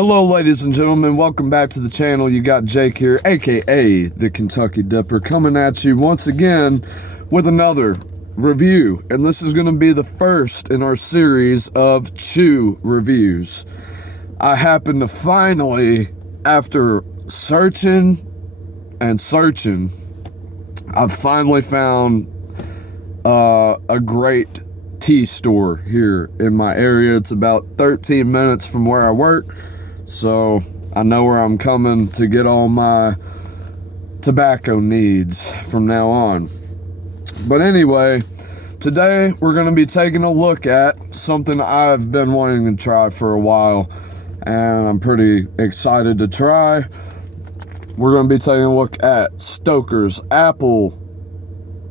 Hello, ladies and gentlemen. Welcome back to the channel. You got Jake here, aka the Kentucky Dipper, coming at you once again with another review. And this is going to be the first in our series of chew reviews. I happen to finally, after searching and searching, I've finally found a great tea store here in my area. It's about 13 minutes from where I work. So I know where I'm coming to get all my tobacco needs from now on. But anyway, today we're going to be taking a look at something I've been wanting to try for a while, and I'm pretty excited to try. We're going to be taking a look at Stokers apple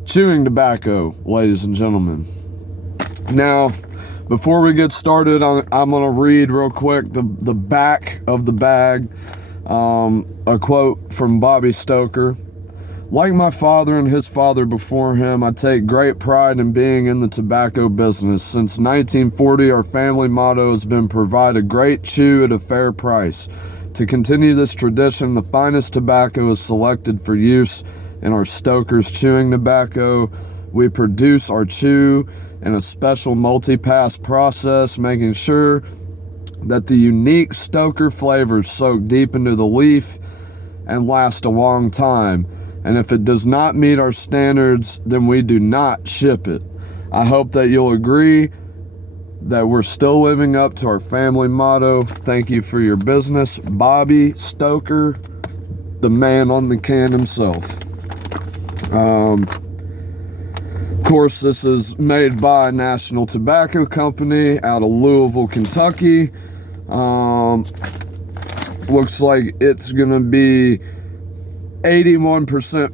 chewing tobacco, ladies and gentlemen. Now, before we get started, I'm going to read real quick the back of the bag, a quote from Bobby Stoker. Like my father and his father before him, I take great pride in being in the tobacco business. Since 1940, our family motto has been provide a great chew at a fair price. To continue this tradition, the finest tobacco is selected for use in our Stokers chewing tobacco. We produce our chew in a special multi-pass process, making sure that the unique Stoker flavors soak deep into the leaf and last a long time. And if it does not meet our standards, then we do not ship it. I hope that you'll agree that we're still living up to our family motto. Thank you for your business, Bobby Stoker, the man on the can himself. Of course, this is made by National Tobacco Company out of Louisville, Kentucky. Looks like it's gonna be 81%,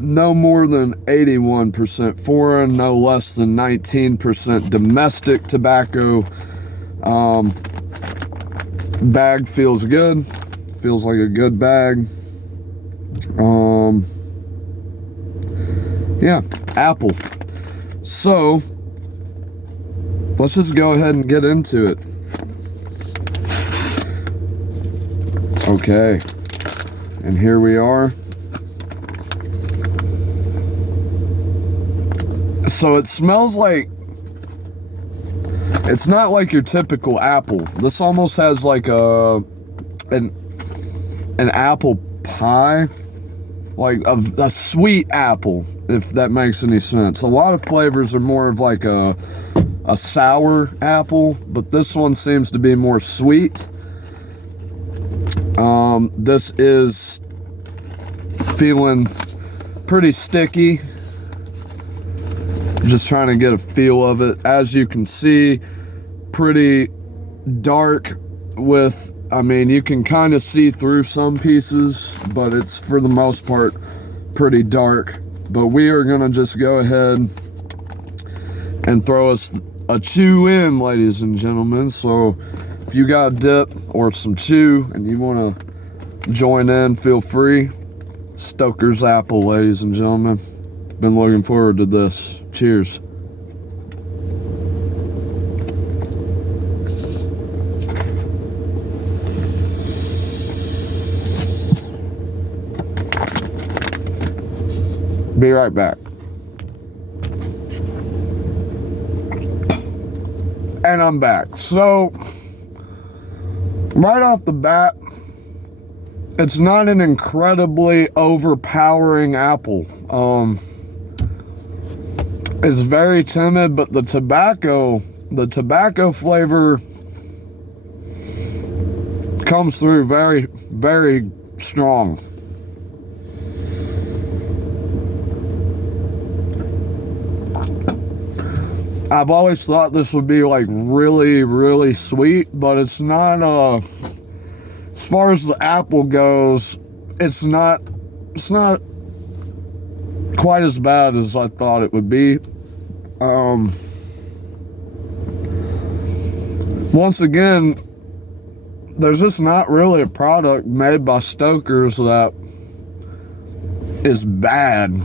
no more than 81% foreign, no less than 19% domestic tobacco. Bag feels good. Feels like a good bag. Yeah, apple. So let's just go ahead and get into it. Okay, and here we are. So it smells like, it's not like your typical apple. This almost has like an apple pie, like a sweet apple, if that makes any sense. A lot of flavors are more of like a sour apple, but this one seems to be more sweet. This is feeling pretty sticky. Just trying to get a feel of it. As you can see, pretty dark with, I mean, you can kind of see through some pieces, but it's for the most part pretty dark. But we are going to just go ahead and throw us a chew in, ladies and gentlemen. So if you got a dip or some chew and you want to join in, feel free. Stoker's apple, ladies and gentlemen. Been looking forward to this. Cheers. Be right back. And I'm back. So, right off the bat, it's not an incredibly overpowering apple. It's very timid, but the tobacco flavor comes through very, very strong. I've always thought this would be like really, really sweet, but it's not, as far as the apple goes, it's not quite as bad as I thought it would be. Once again, there's just not really a product made by Stokers that is bad.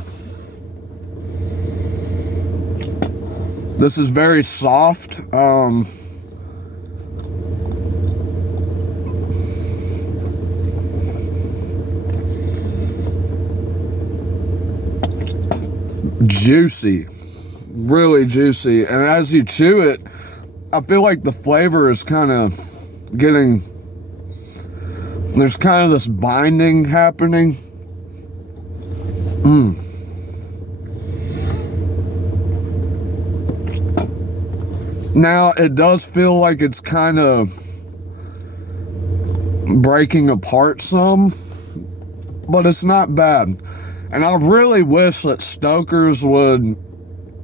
This is very soft. juicy, really juicy. And as you chew it, I feel like the flavor is kind of getting, there's kind of this binding happening. Now it does feel like it's kind of breaking apart some, but it's not bad. And I really wish that Stokers would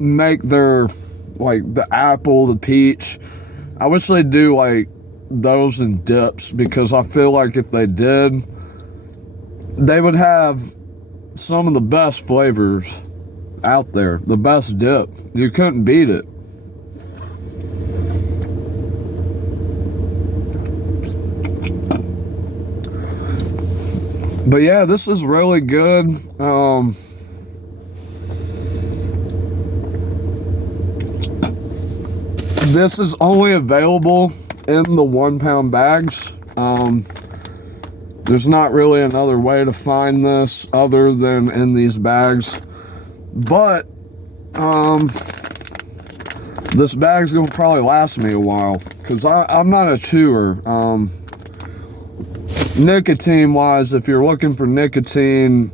make their, like, the apple, the peach, I wish they'd do like those in dips, because I feel like if they did, they would have some of the best flavors out there. The best dip, you couldn't beat it. But yeah, this is really good. This is only available in the 1 pound bags. There's not really another way to find this other than in these bags. But this bag's gonna probably last me a while, because I'm not a chewer. Nicotine wise, if you're looking for nicotine,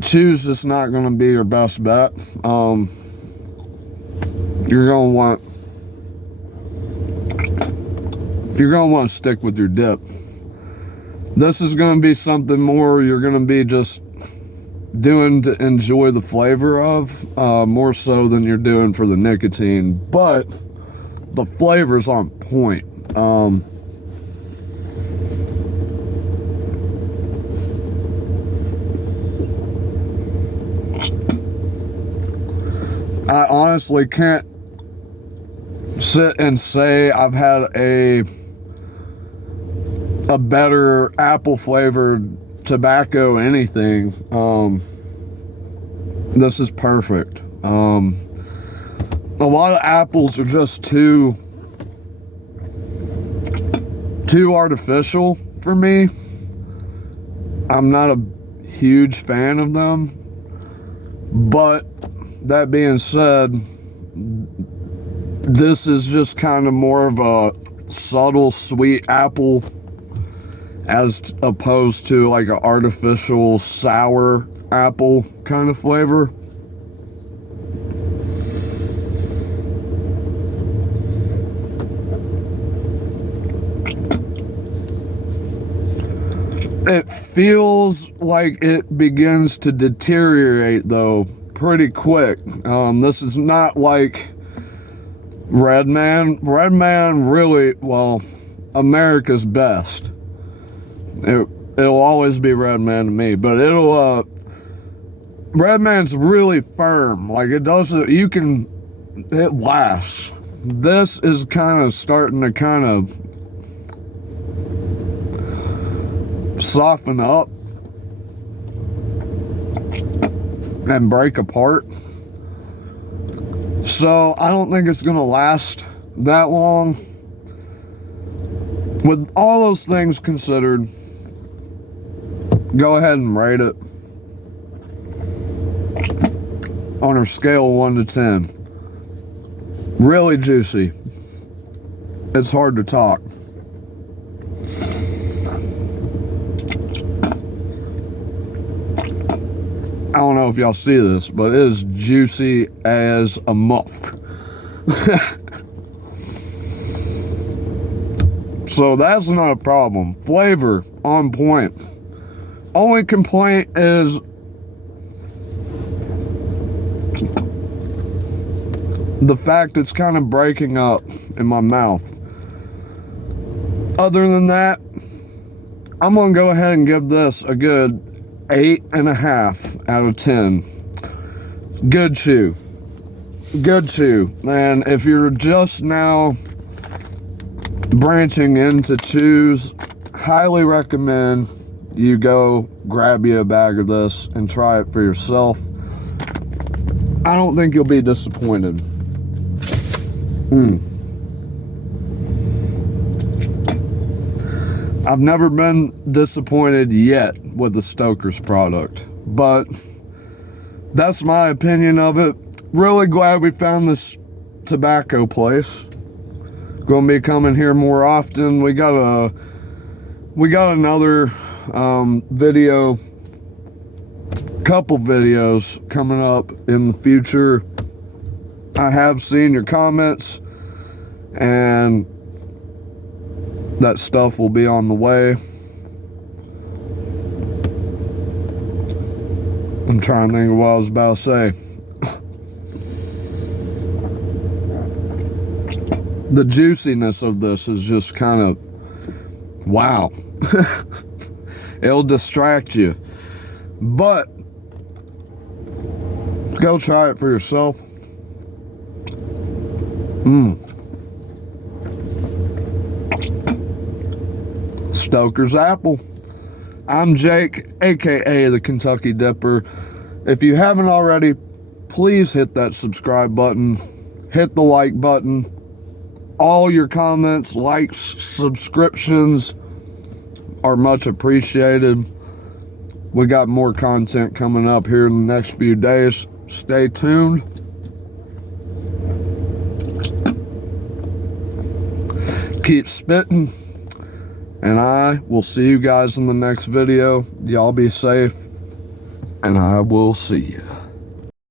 chew's just not going to be your best bet. You're going to want to stick with your dip. This is going to be something more you're going to be just doing to enjoy the flavor of, more so than you're doing for the nicotine, but the flavor's on point. I honestly can't sit and say I've had a better apple flavored tobacco anything. This is perfect. A lot of apples are just too artificial for me. I'm not a huge fan of them, but that being said, this is just kind of more of a subtle sweet apple as opposed to like an artificial sour apple kind of flavor. It feels like it begins to deteriorate though pretty quick. This is not like Red Man. Red Man really, well, America's best. It'll always be Red Man to me, but Red Man's really firm. Like it lasts. This is kind of starting to kind of soften up and break apart. So I don't think it's gonna last that long. With all those things considered, go ahead and rate it on a scale of 1 to 10. Really juicy. It's hard to talk. I don't know if y'all see this, but it is juicy as a muff. So that's not a problem. Flavor on point. Only complaint is the fact it's kind of breaking up in my mouth. Other than that, I'm gonna go ahead and give this a good 8.5 out of 10. Good chew. Good chew. And if you're just now branching into chews, highly recommend you go grab you a bag of this and try it for yourself. I don't think you'll be disappointed. I've never been disappointed yet with the Stokers product, but that's my opinion of it. Really glad we found this tobacco place. Gonna be coming here more often. We got another video, couple videos coming up in the future. I have seen your comments, and that stuff will be on the way. I'm trying to think of what I was about to say. The juiciness of this is just kind of wow. It'll distract you, but go try it for yourself. Stokers apple. I'm Jake, aka the Kentucky Dipper. If you haven't already, please hit that subscribe button, hit the like button. All your comments, likes, subscriptions are much appreciated. We got more content coming up here in the next few days. Stay tuned. Keep spitting. And I will see you guys in the next video. Y'all be safe. And I will see you.